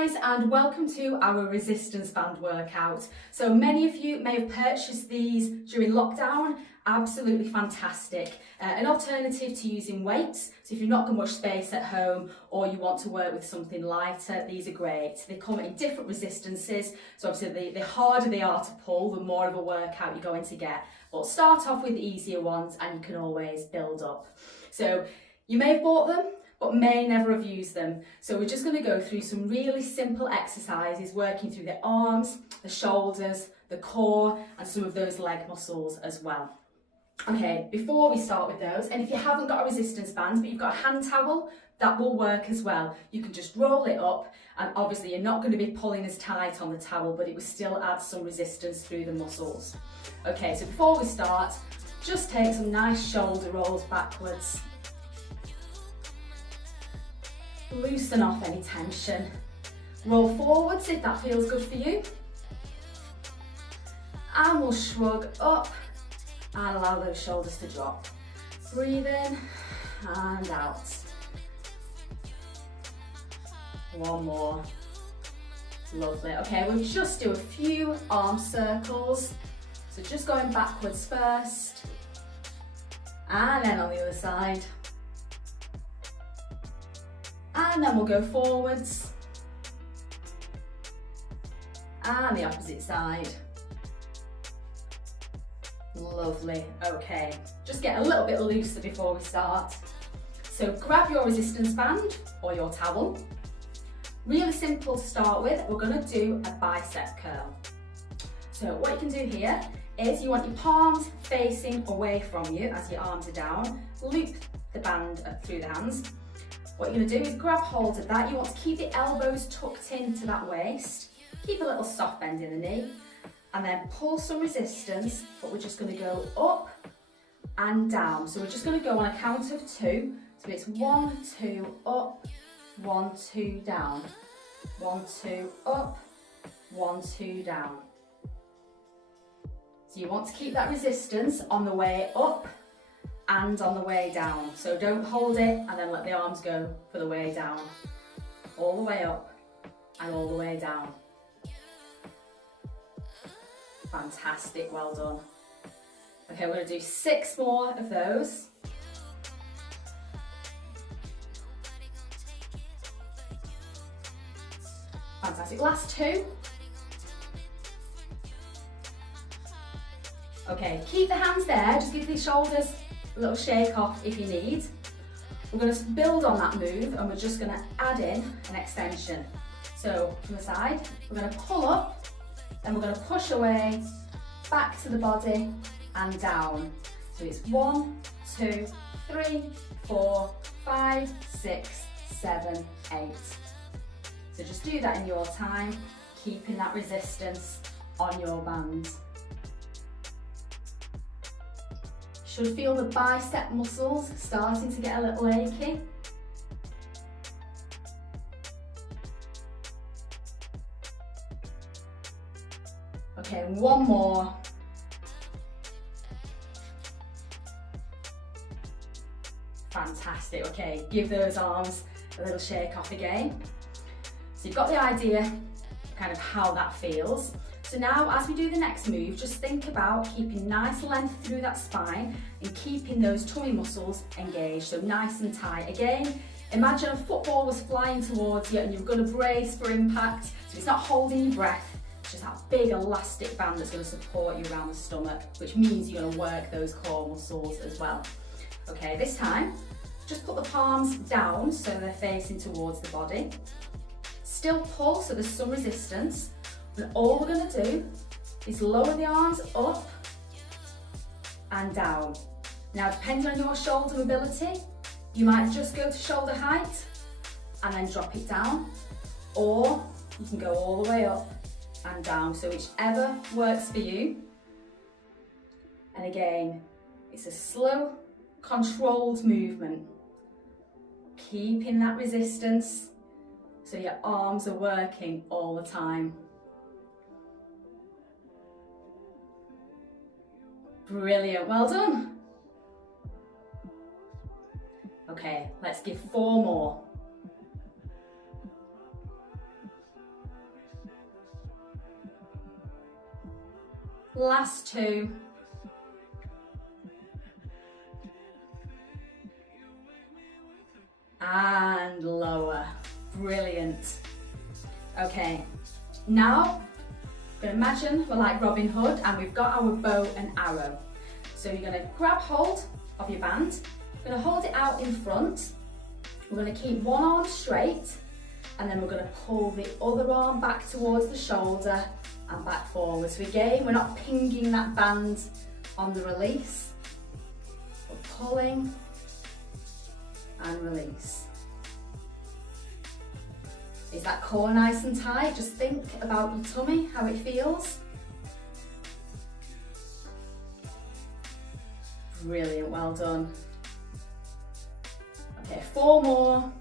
guys, and welcome to our resistance band workout. So many of you may have purchased these during lockdown. Absolutely fantastic. An alternative to using weights. So if you've not got much space at home or you want to work with something lighter, these are great. They come in different resistances. So obviously the harder they are to pull, the more of a workout you're going to get. But start off with the easier ones and you can always build up. So you may have bought them, but may never have used them. So we're just going to go through some really simple exercises working through the arms, the shoulders, the core, and some of those leg muscles as well. Okay, before we start with those, and if you haven't got a resistance band, but you've got a hand towel, that will work as well. You can just roll it up, and obviously you're not going to be pulling as tight on the towel, but it will still add some resistance through the muscles. Okay, so before we start, just take some nice shoulder rolls backwards. Loosen off any tension. Roll forwards if that feels good for you. And we'll shrug up and allow those shoulders to drop. Breathe in and out. One more. Lovely. Okay, we'll just do a few arm circles. So just going backwards first. And then on the other side. And then we'll go forwards. And the opposite side. Lovely. Okay, just get a little bit looser before we start. So grab your resistance band or your towel. Really simple to start with. We're going to do a bicep curl. So what you can do here is you want your palms facing away from you as your arms are down. Loop the band up through the hands. What you're going to do is grab hold of that. You want to keep the elbows tucked into that waist. Keep a little soft bend in the knee. And then pull some resistance, but we're just going to go up and down. So we're just going to go on a count of 2. So it's 1, 2, up, 1, 2, down. 1, 2, up, 1, 2, down. So you want to keep that resistance on the way up and on the way down. So don't hold it and then let the arms go for the way down. All the way up and all the way down. Fantastic, well done. Okay, we're going to do 6 more of those. Fantastic, last 2. Okay, keep the hands there, just give the shoulders a little shake off if you need. We're going to build on that move and we're just going to add in an extension. So from the side, we're going to pull up, then we're going to push away, back to the body and down. So it's 1, 2, 3, 4, 5, 6, 7, 8. So just do that in your time, keeping that resistance on your band. Should feel the bicep muscles starting to get a little achy. Okay, one more. Fantastic. Okay, give those arms a little shake off again. So you've got the idea of kind of how that feels. So now as we do the next move, just think about keeping nice length through that spine and keeping those tummy muscles engaged, so nice and tight. Again, imagine a football was flying towards you and you've got to brace for impact, so it's not holding your breath, it's just that big elastic band that's going to support you around the stomach, which means you're going to work those core muscles as well. Okay, this time, just put the palms down so they're facing towards the body. Still pull, so there's some resistance. And all we're going to do is lower the arms up and down. Now, depending on your shoulder mobility, you might just go to shoulder height and then drop it down, or you can go all the way up and down, so whichever works for you. And again, it's a slow, controlled movement, keeping that resistance so your arms are working all the time. Brilliant, well done. Okay, let's give 4 more. Last 2. And lower. Brilliant. Okay, now imagine we're like Robin Hood and we've got our bow and arrow. So you're going to grab hold of your band, you're going to hold it out in front, we're going to keep one arm straight, and then we're going to pull the other arm back towards the shoulder and back forward. So again, we're not pinging that band on the release, we're pulling and release. Is that core nice and tight? Just think about your tummy, how it feels. Brilliant, well done. Okay, 4 more.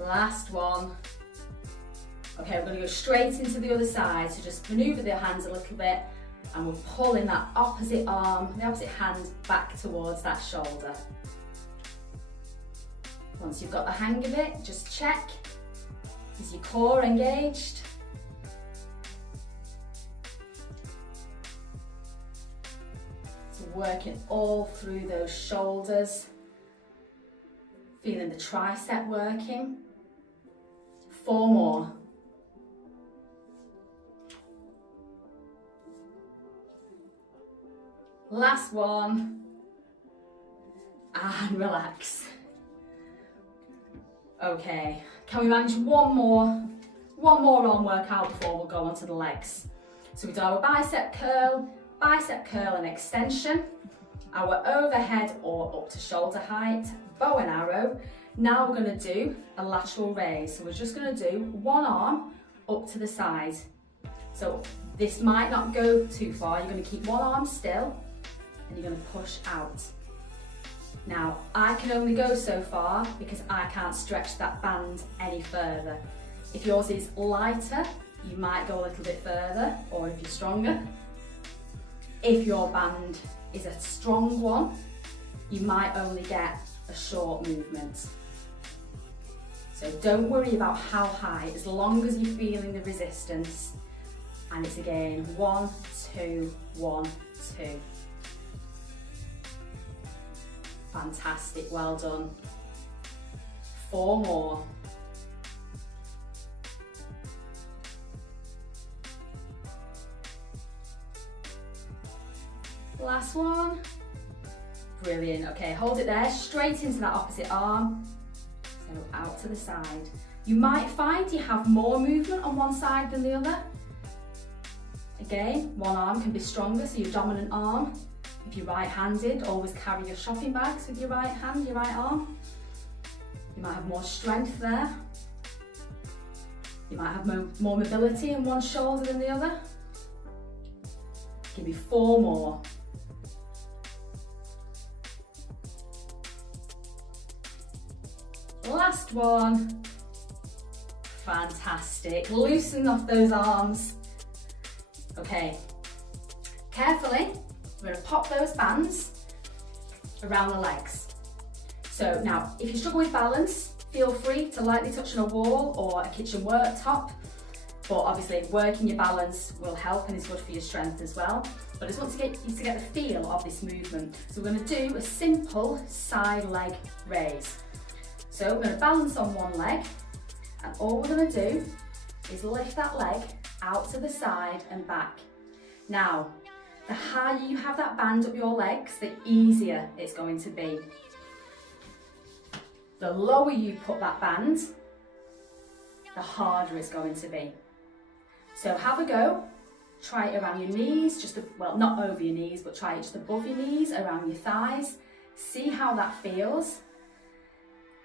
Last one. Okay, we're going to go straight into the other side, so just manoeuvre the hands a little bit and we're pulling that opposite arm, the opposite hand back towards that shoulder. Once you've got the hang of it, just check, is your core engaged? So working all through those shoulders, feeling the tricep working. 4 more. Last one, and relax. Okay, can we manage one more arm workout before we'll go on to the legs? So we do our bicep curl and extension, our overhead or up to shoulder height, bow and arrow. Now we're going to do a lateral raise. So we're just going to do one arm up to the side. So this might not go too far, you're going to keep one arm still, and you're going to push out. Now, I can only go so far because I can't stretch that band any further. If yours is lighter, you might go a little bit further, or if you're stronger. If your band is a strong one, you might only get a short movement. So don't worry about how high, as long as you're feeling the resistance. And it's again, 1, 2, 1, 2. Fantastic, well done. 4 more. Last one. Brilliant, okay, hold it there, straight into that opposite arm. So out to the side. You might find you have more movement on one side than the other. Again, one arm can be stronger, so your dominant arm. If you're right-handed, always carry your shopping bags with your right hand, your right arm. You might have more strength there. You might have more mobility in one shoulder than the other. Give me 4 more. Last one. Fantastic. Loosen off those arms. Okay, carefully, we're going to pop those bands around the legs. So now, if you struggle with balance, feel free to lightly touch on a wall or a kitchen worktop, but obviously working your balance will help and is good for your strength as well. But I just want to get you to get the feel of this movement. So we're going to do a simple side leg raise. So we're going to balance on one leg, and all we're going to do is lift that leg out to the side and back. Now, the higher you have that band up your legs, the easier it's going to be. The lower you put that band, the harder it's going to be. So have a go. Try it around your knees, well, not over your knees, but try it just above your knees, around your thighs. See how that feels.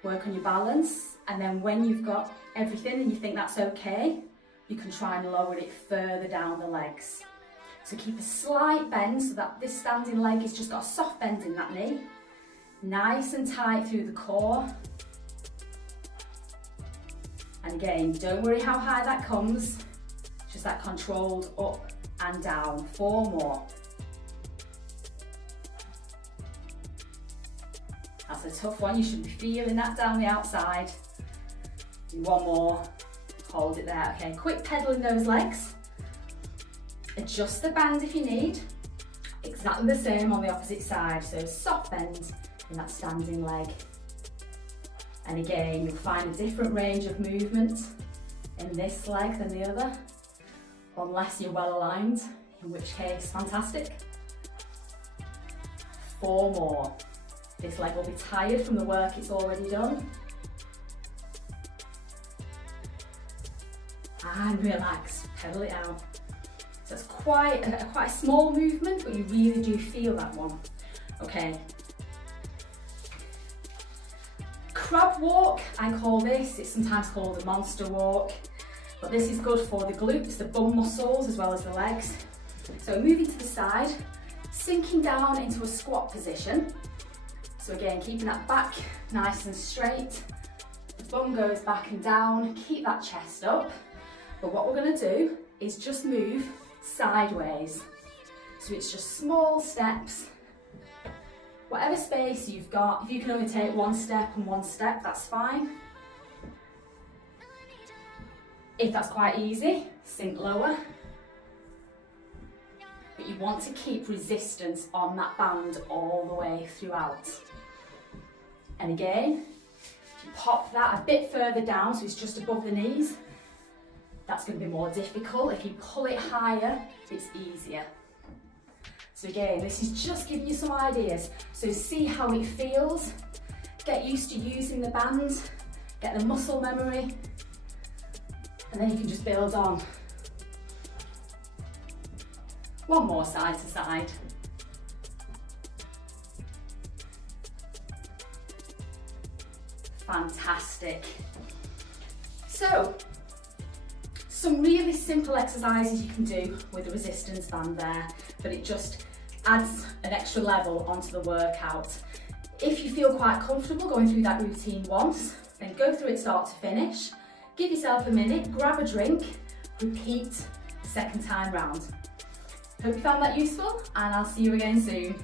Work on your balance, and then when you've got everything and you think that's okay, you can try and lower it further down the legs. So keep a slight bend so that this standing leg has just got a soft bend in that knee. Nice and tight through the core. And again, don't worry how high that comes, just that controlled up and down. 4 more. That's a tough one, you should be feeling that down the outside. Do one more, hold it there. Okay, quick pedaling those legs. Adjust the band if you need. Exactly the same on the opposite side, so soft bend in that standing leg. And again, you'll find a different range of movement in this leg than the other, unless you're well aligned, in which case, fantastic. 4 more. This leg will be tired from the work it's already done. And relax, pedal it out. So it's quite a small movement, but you really do feel that one. Okay. Crab walk, I call this. It's sometimes called a monster walk, but this is good for the glutes, the bum muscles, as well as the legs. So moving to the side, sinking down into a squat position. So again, keeping that back nice and straight. The bum goes back and down, keep that chest up. But what we're going to do is just move sideways. So it's just small steps. Whatever space you've got, if you can only take one step and one step, that's fine. If that's quite easy, sink lower. But you want to keep resistance on that band all the way throughout. And again, if you pop that a bit further down, so it's just above the knees, that's going to be more difficult. If you pull it higher, it's easier. So again, this is just giving you some ideas. So see how it feels. Get used to using the band, get the muscle memory, and then you can just build on. One more side to side. Fantastic. So, some really simple exercises you can do with a resistance band there, but it just adds an extra level onto the workout. If you feel quite comfortable going through that routine once, then go through it start to finish. Give yourself a minute, grab a drink, repeat the second time round. Hope you found that useful, and I'll see you again soon.